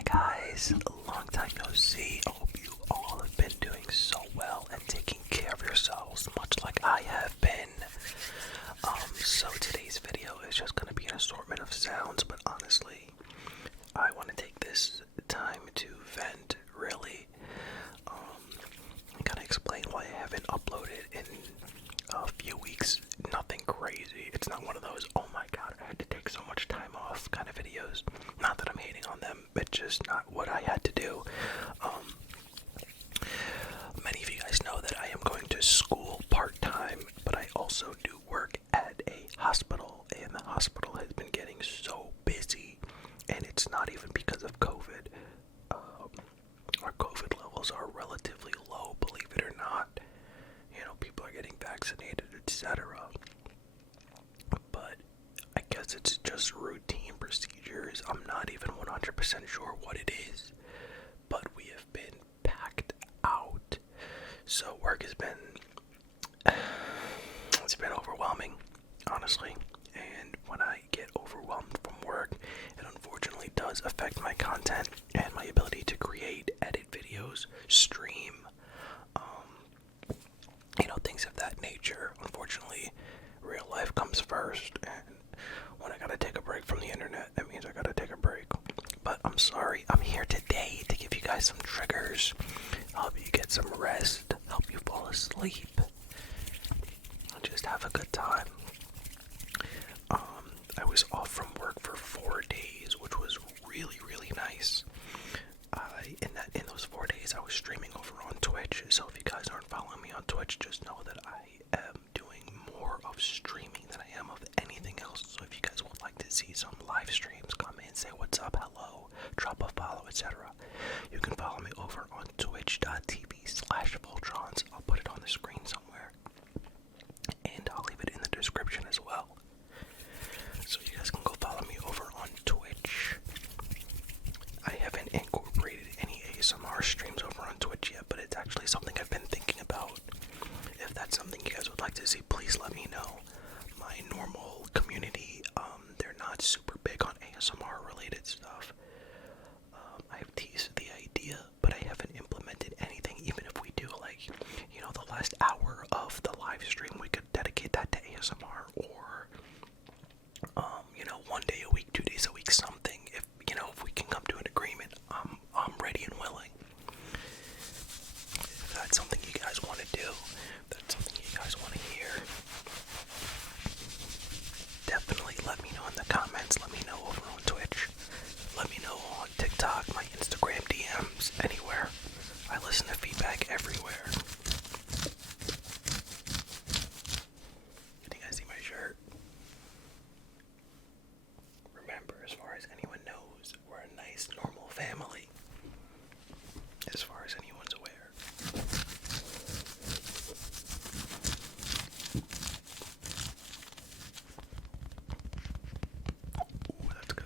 Hi guys, long time no see. I hope you all have been doing so well and taking care of yourselves, much like I have been. So today's video is just going to be an assortment of sounds, but honestly, I want to take this time to vent, really, and kind of explain why I haven't uploaded in a few weeks. Nothing crazy. It's not one of those, oh my god, I had to take so much time off kind of videos. Not that I'm hating on them, it's just not what I had to do. Many of you guys know that I am going to school part-time, but I also do work at a hospital, and the hospital has been getting so busy, and it's not even because of COVID. Our COVID levels are relatively low, believe it or not. You know, people are getting vaccinated, etc. But I guess it's just routine procedures. I'm not even 100% sure what it is, but we have been packed out. So work has been, it's been overwhelming, honestly. And when I get overwhelmed from work, it unfortunately does affect my content and my ability to create, edit videos, stream, things of that nature. Unfortunately, real life comes first, and when I gotta take a break from the internet, that means I gotta take a break. But I'm sorry, I'm here today to give you guys some triggers, help you get some rest, help you fall asleep, and just have a good time. I was off from work for 4 days, which was really, really nice. In those 4 days, I was streaming over on Twitch, so if you guys aren't following me on Twitch, just know that I am doing more of streaming than I am of anything else. So if you guys would like to see some live streams, come in, say what's up, hello, drop a follow, etc. You can follow me over on twitch.tv/Voltrons. I'll put it on the screen somewhere, and I'll leave it in the description as well. So you guys can go follow me over on Twitch. I haven't incorporated any ASMR streams over on Twitch yet, but it's actually something I've been thinking about. If that's something you guys would like to see, please let me know. My normal community, they're not super big on ASMR related stuff. I've teased the idea, but I haven't implemented anything. Even if we do, like, the last hour of the live stream, we could dedicate that to ASMR, or 1 day a week, 2 days a week, something. If we can come to an agreement, I'm ready and willing. If that's something you guys want to do, if that's something you guys want to hear, definitely let me know in the comments. Let me know over on Twitch. Let me know on TikTok, my Instagram DMs, anywhere. I listen to feedback everywhere. Can you guys see my shirt? Remember, as far as anyone knows, we're a nice, normal family. As far as anyone's aware. Ooh, that's good.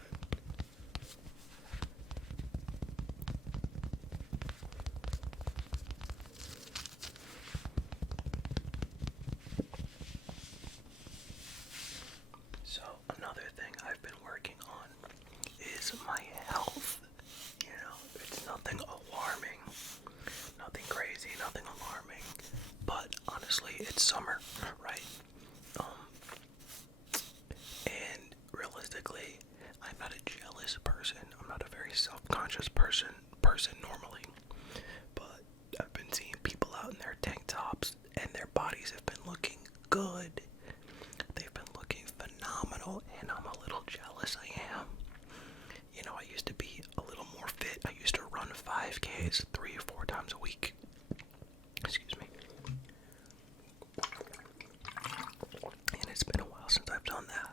So, another thing I've been working on is my health. It's nothing alarming, nothing crazy, nothing alarming, but honestly, it's summer, right? And realistically, I'm not a jealous person. I'm not a very self-conscious person normally, but I've been seeing people out in their tank tops, and their bodies have been looking good. They've been looking phenomenal, and I'm a little jealous. I am. I used to be a little more fit. I used to run 5Ks 3 or 4 times a week. Excuse me. And it's been a while since I've done that.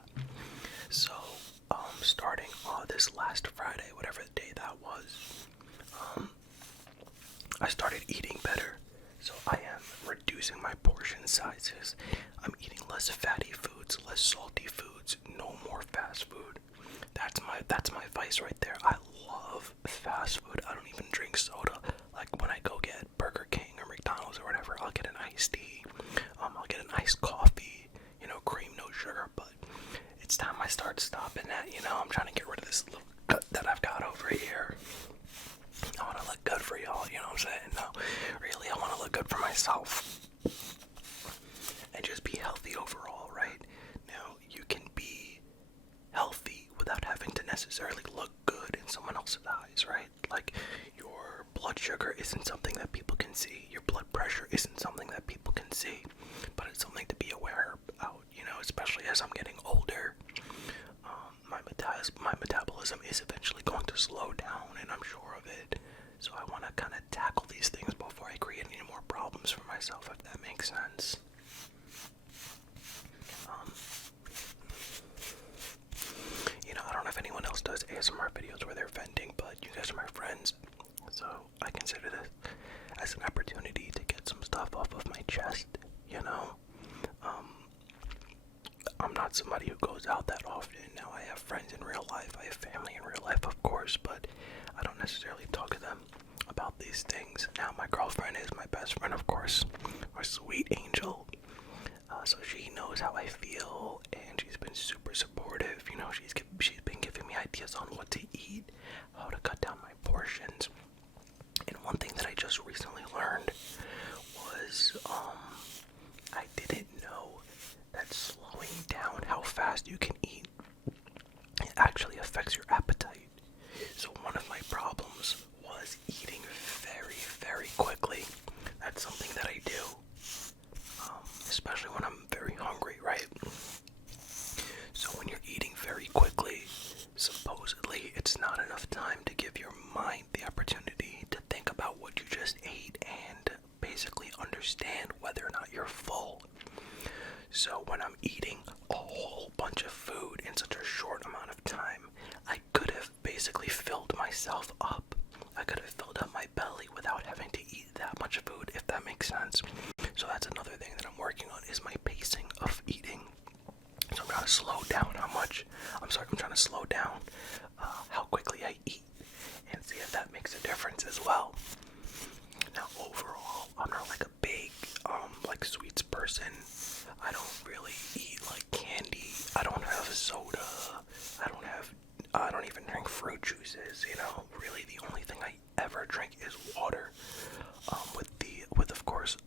So, starting this last Friday, whatever the day that was, I started eating better. So I am reducing my portion sizes. I'm eating less fatty foods, less salty foods, no more fast food. That's my vice right there. I love fast food. I don't even drink soda. Like when I go get Burger King or McDonald's or whatever, I'll get an iced tea. I'll get an iced coffee, cream, no sugar. But it's time I start stopping that. I'm trying to get rid of this little gut that I've got over here. pulse highs, right? Like, your blood sugar isn't something that people can see. Your blood pressure isn't something that people can see. But it's something to be aware about, especially as I'm getting older. My metabolism is eventually going to slow down, and I'm sure of it. So I want to kind of tackle these things before I create any more problems for myself, if that makes sense. I don't know if anyone else does ASMR videos where they're venting, but you guys are my friends, so I consider this as an opportunity to get some stuff off of my chest, I'm not somebody who goes out that often. Now, I have friends in real life, I have family in real life, of course, but I don't necessarily talk to them about these things. Now, my girlfriend is my best friend, of course, my sweet angel, so she knows how I feel, and she's been super supportive. She's been giving me ideas on what to eat, how to cut down my portions. And one thing that I just recently learned was, I didn't know that slowing down how fast you can eat, it actually affects your appetite. So one of my problems was eating very, very quickly. That's something that I do, especially when I'm very hungry, right? So when you're eating very quickly, supposedly it's not enough time to give your mind the opportunity to think about what you just ate and basically understand whether or not you're full. So when I'm eating a whole bunch of food in such a short amount of time, I could have basically filled myself up. I could have filled up my belly without having to eat that much food, if that makes sense. So that's another thing that I'm working on, is my pacing of eating. So I'm trying to slow down I'm trying to slow down how quickly I eat and see if that makes a difference as well. Now, overall, I'm not like a big, sweets person. I don't really eat, candy. I don't have soda. I don't even drink fruit juices, Really, the only thing I ever drink is water. With of course,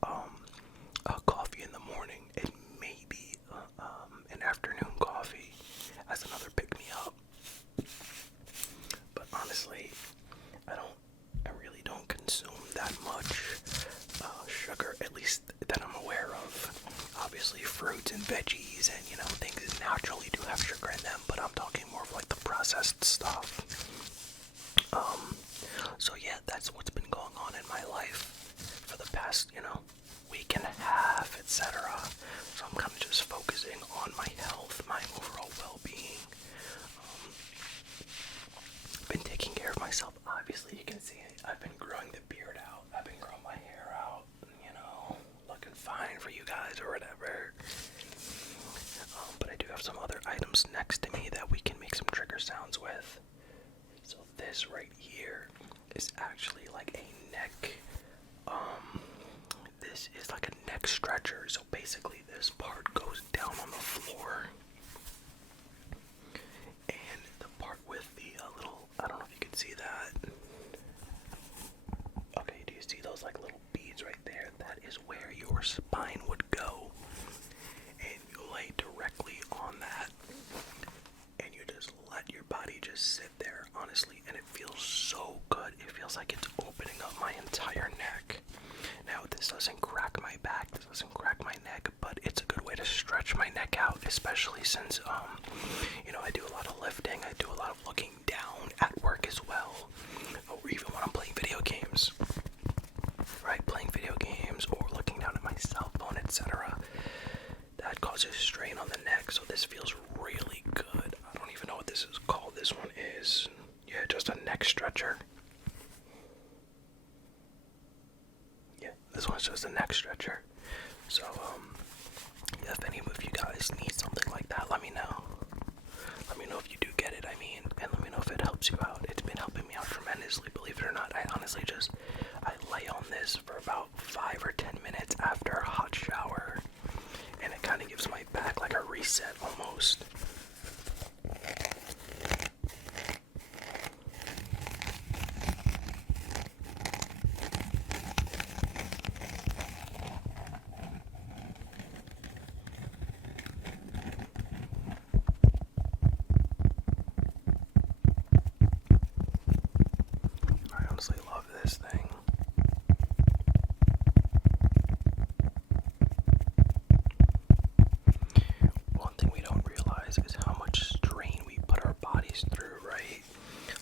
coffee in the morning, and maybe, an afternoon coffee as another pick-me-up. But honestly, I really don't consume that much sugar, at least that I'm aware of. Obviously, fruits and veggies and, things naturally do have sugar in them, but I'm talking more of the processed stuff. So yeah, that's what's been going on in my life for the past, week and a half, etc. So I'm kind of just focusing on my health, my overall well-being. Been taking care of myself. Obviously, you can see it. I've been growing the beard out. I've been growing my hair out. Looking fine for you guys or whatever. But I do have some other items next to me that we can make some trigger sounds with. So this right here is actually like a neck. This is like a neck stretcher. So basically, this part goes down on the floor. And the part with the little, I don't know if you can see that. Okay, do you see those little beads right there? That is where your spine would go. And you lay directly on that. And you just let your body just sit there, honestly. And it feels so good. It feels like it's opening up my entire neck. Now, this doesn't crack my back, this doesn't crack my neck, but it's a good way to stretch my neck out, especially since, I do a lot of lifting, I do a lot of looking down at work as well, or even when I'm playing video games, right, playing video games, or looking down at my cell phone, etc. That causes strain on the neck, so this feels really good. I don't even know what this is called. This one is, yeah, just a neck stretcher. This one's just a neck stretcher. So, yeah, if any of you guys need something like that, let me know. Let me know if you do get it, and let me know if it helps you out. It's been helping me out tremendously, believe it or not. I honestly I lay on this for about 5 or 10 minutes after a hot shower, and it kind of gives my back like a reset almost. this thing. One thing we don't realize is how much strain we put our bodies through, right?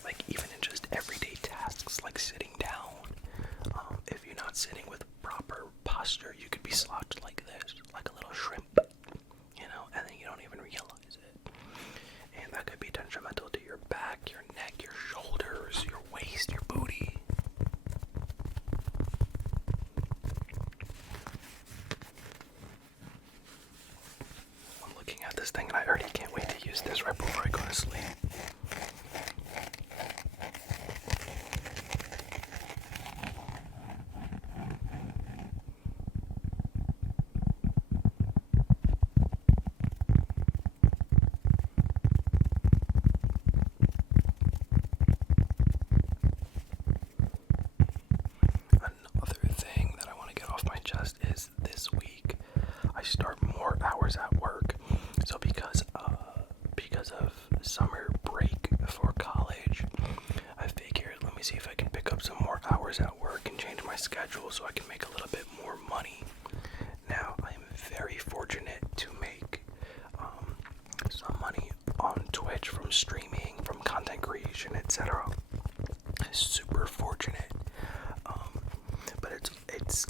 Like even in just everyday tasks like sitting down. If you're not sitting with proper posture, you could be slouched like this, like a little shrimp, and then you don't even realize it. And that could be detrimental to your back, your neck, your shoulders, your waist, your booty. I'm looking at this thing and I already can't wait to use this right before I go to sleep. Another thing that I want to get off my chest is this week I start more hours at work. So because of summer break for college, I figured let me see if I can pick up some more hours at work and change my schedule so I can make a little bit more money. Now I am very fortunate to make some money on Twitch from streaming, from content creation, etc. Super fortunate. But it's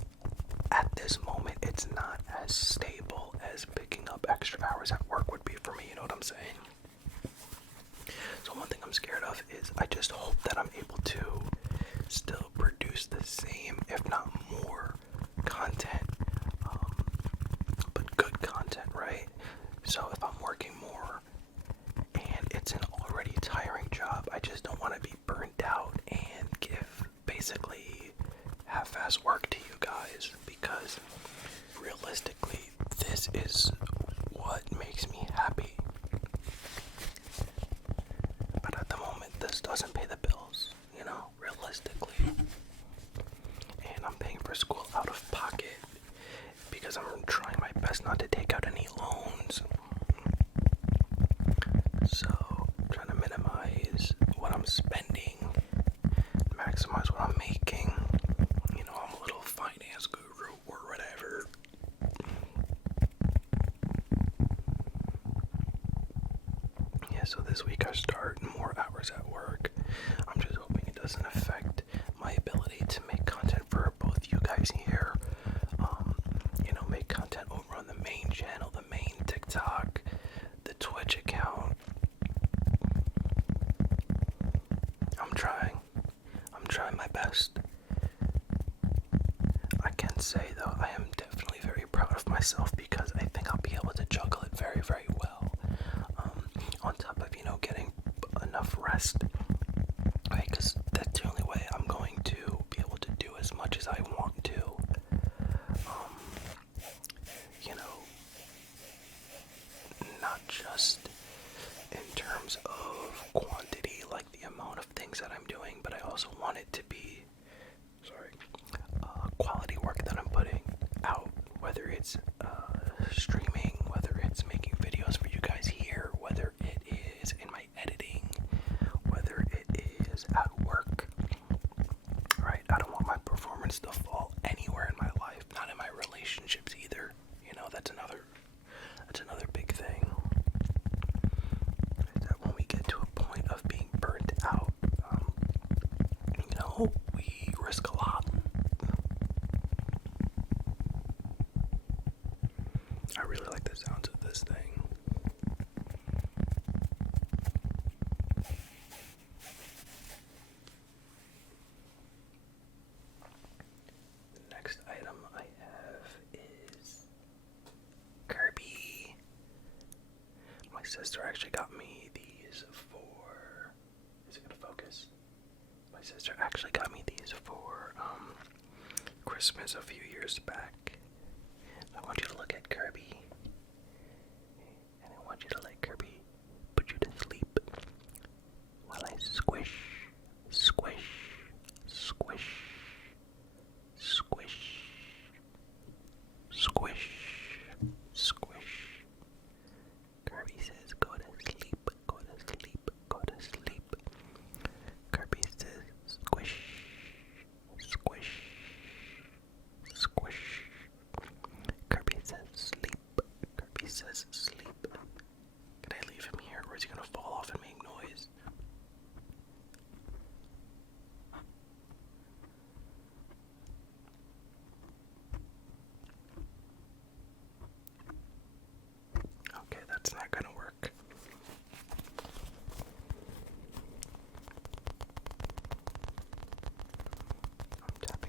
at this moment it's not as stable as picking up extra hours at work would be for me, you know what I'm saying? So one thing I'm scared of is I just hope that I'm able to still produce the same, if not more, content, but good content, right? So if I'm working more and it's an already tiring job, I just don't want to be burnt out and give basically half-ass work to you guys, because realistically this is what makes me happy. But at the moment this doesn't pay the bills, realistically. And I'm paying for school out of pocket because I'm trying my best not to take out any loans. So I'm trying to minimize what I'm spending, maximize what I'm making. I'm a little finance guru or whatever. Yeah, so this week I start more hours at work. I'm just hoping it doesn't affect my ability to make content for both you guys here. Make content over on the main channel, the main TikTok, the Twitch account. I'm trying my best. I can say though, I am definitely very proud of myself because I think I'll be able to juggle it very, very well. On top of, getting enough rest, right? Because that's the only way I'm going to be able to do as much as I want to. Not just in terms of quantity, like the amount of things that I'm doing, but I also want it to be, quality work that I'm putting out, whether it's streaming, whether it's making videos for you guys here, whether it is in my editing, whether it is at work, right? I don't want my performance to fall anywhere in my life, not in my relationships either. That's another big thing. Is that when we get to a point of being burnt out, we risk a lot. I really like the sounds of this thing. The next item I have is Kirby. My sister actually got me these for... Is it gonna focus? My sister actually got me these for Christmas a few years back. I want you to look at Kirby, and I want you to let Kirby put you to sleep while I squish, squish, squish, squish, squish, squish. Kirby says go to sleep, go to sleep, go to sleep. Kirby says squish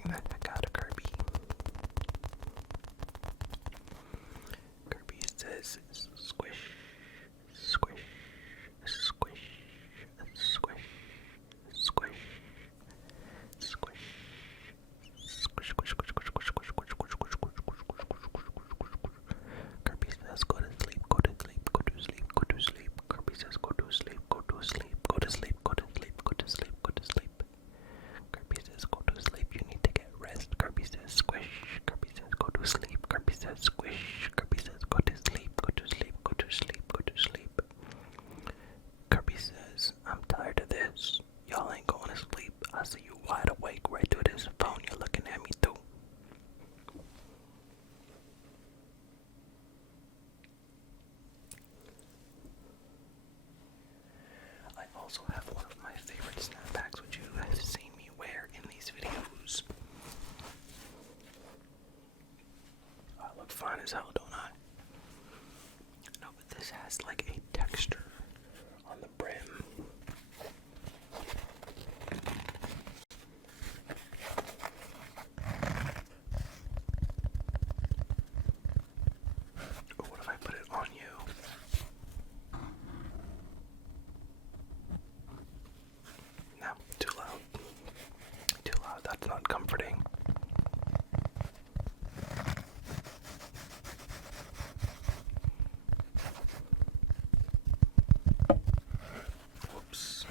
scaring the heck out of Kirby. Kirby says squish, squish, squish, squish, squish, squish, squish, squish, squish, squish, squish, squish, squish, squish, squish. Kirby says go to sleep, go to sleep, go to sleep, go to sleep. Kirby says go to sleep, go to sleep, go to sleep, go to sleep, go to sleep, go to sleep. Kirby says go to sleep, you need to get rest. Kirby says squish. Kirby says go to sleep. Kirby says squish. Kirby says go to sleep, go to sleep, go to sleep, go to sleep. Kirby says, I'm tired of this. Y'all ain't going to sleep. I see you wide awake right through this phone you're looking at me through. I also have one of my favorite snapbacks, which you have seen me wear in these videos. I look fine as hell, don't I? No, but this has like a texture on the brim. What if I put it on you? No, too loud. Too loud, that's not comforting. Whoops.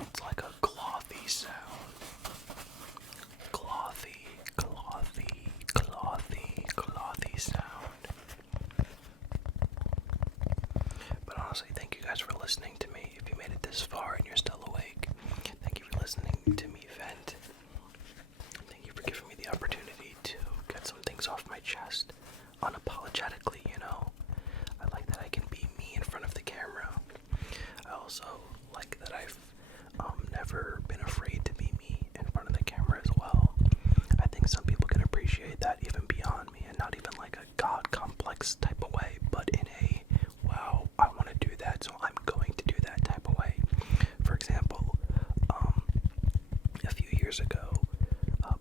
It's like a clothy sound. Clothy, clothy, clothy, clothy sound. But honestly, thank you guys for listening to me. If you made it this far and you're still awake, thank you for listening to me vent. Thank you for giving me the opportunity to get some things off my chest unapologetically, you know. I like that I can be me in front of the camera. I also like that I've never been afraid to be me in front of the camera as well. I think some people can appreciate that even beyond me, and not even like a god complex type of way, but in a, wow, I want to do that, so I'm going to do that type of way. For example, a few years ago,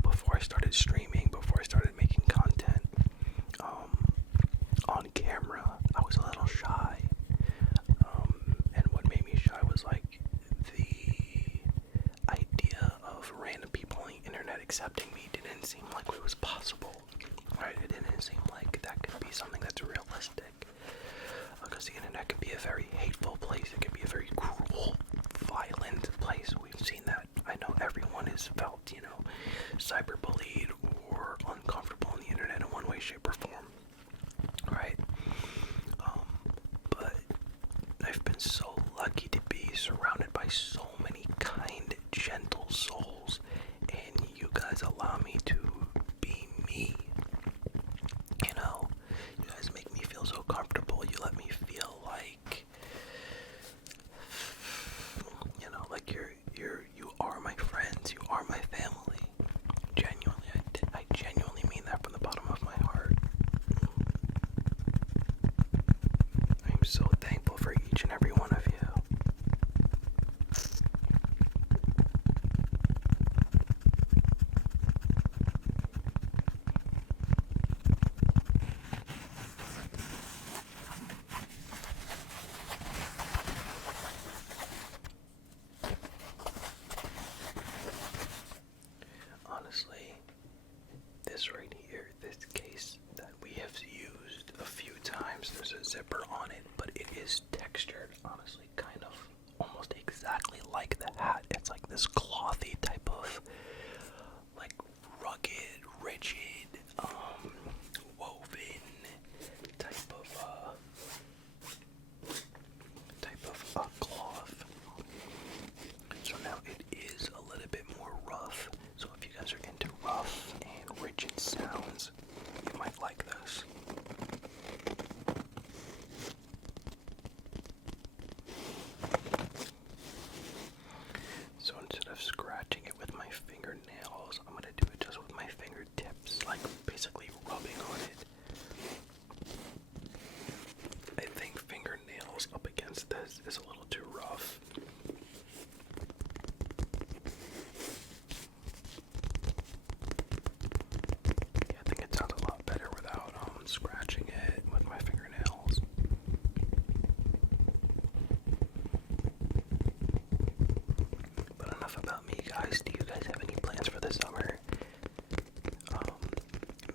before I started streaming, before I started making content on camera, I was a little shy. And what made me shy was like the idea of random people on the internet accepting me didn't seem like it was possible. Right? It didn't seem like that could be something that's realistic. Because the internet can be a very hateful place. It can be a very cruel, violent place. We've seen that. I know everyone has felt, you know, cyberbullied or uncomfortable on the internet in one way, shape, or form. Right? But I've been so lucky to be surrounded by so many kind, gentle souls, and you guys allow me to be me. You know, you guys make me feel so comfortable. You let me feel like, you know, like you are my friends. You are my family. Genuinely, I genuinely mean that from the bottom of my heart. I'm so thankful for each and every one of you. Honestly, this right here, this case that we have used a few times, there's a zipper on it, but it is textured, honestly, kind of almost exactly like the hat. It's like this clothy type of, like, rugged, rigid, woven type of cloth. So now it is a little bit more rough. So guys? Do you guys have any plans for the summer?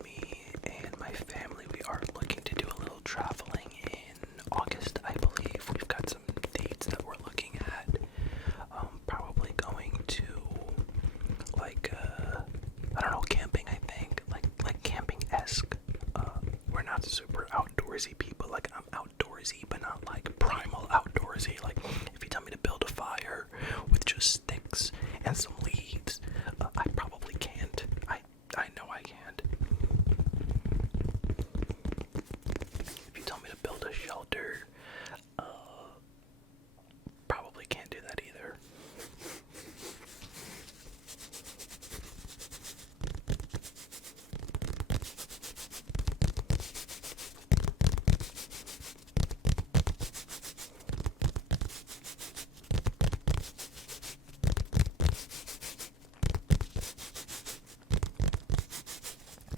Me and my family, we are looking to do a little traveling in August, I believe. We've got some dates that we're looking at. Probably going to, like, I don't know, camping, I think. Like camping-esque. We're not super outdoorsy people. Like, I'm outdoorsy, but not, like, primal outdoorsy. Like, if you tell me to build a fire with just sticks and some leaves, I probably can't. I know I can't. If you tell me to build a shelter, probably can't do that either.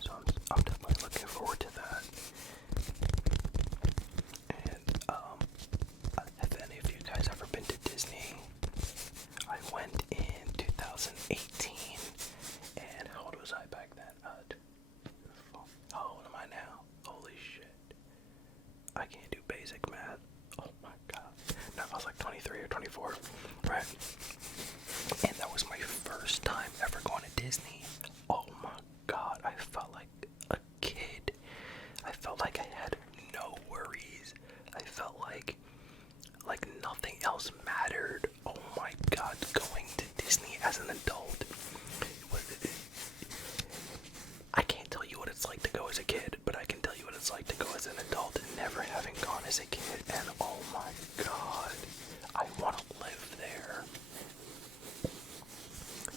So I'm definitely looking forward to that. And have any of you guys ever been to Disney? I went in 2018, and how old was I back then? How old am I now? Holy shit. I can't do basic math. Oh my god. No, I was like 23 or 24, right? And that was my first time ever going to Disney. Oh my god, I felt like a kid. I felt like I had no worries. I felt like nothing else mattered. Oh my god, going to Disney as an adult. I can't tell you what it's like to go as a kid, but I can tell you what it's like to go as an adult, never having gone as a kid, and oh my god, I want to live there.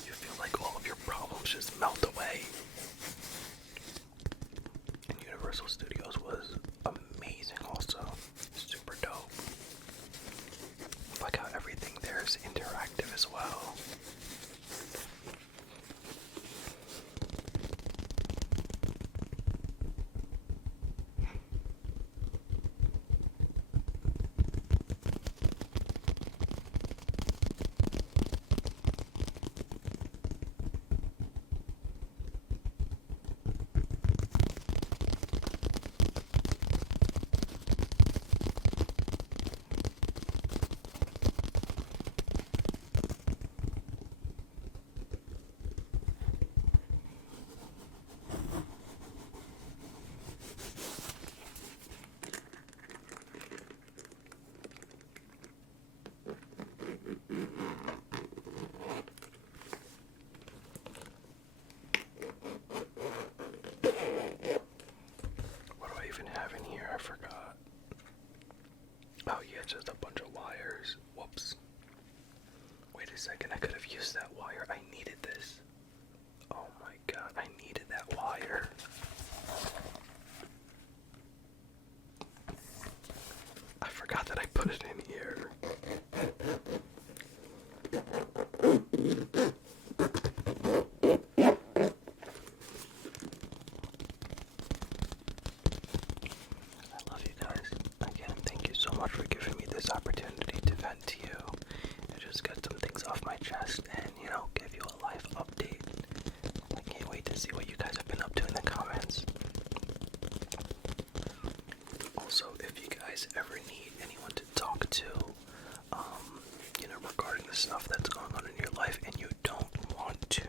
You feel like all of your problems just melt away. And Universal Studios was amazing also. Super dope. Like how everything there is interactive as well. What do I even have in here? I forgot. Oh yeah, just a bunch of wires. Whoops. Wait a second, I could have used that wire. I needed this. Oh my god, I needed that wire. I forgot that I put it in here. I love you guys. Again, thank you so much for giving me this opportunity to vent to you and just get some things off my chest and, give you a life update. I can't wait to see what you guys have been up to in the comments. Also, if you guys ever need anyone to talk to, regarding the stuff that's going on in your life and you don't want to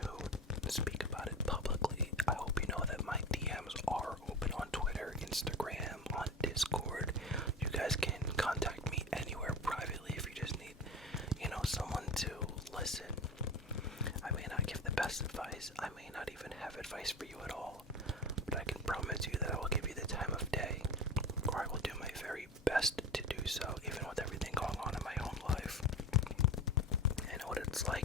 speak about it publicly, I hope you know that my DMs are open on Twitter, Instagram, on Discord. You guys can contact me anywhere privately if you just need, someone to listen. I may not give the best advice. I may not even have advice for you at all. But I can promise you that I will give you the time of day. Or I will do my very best to do so, even with everything going on in my own life. I know what it's like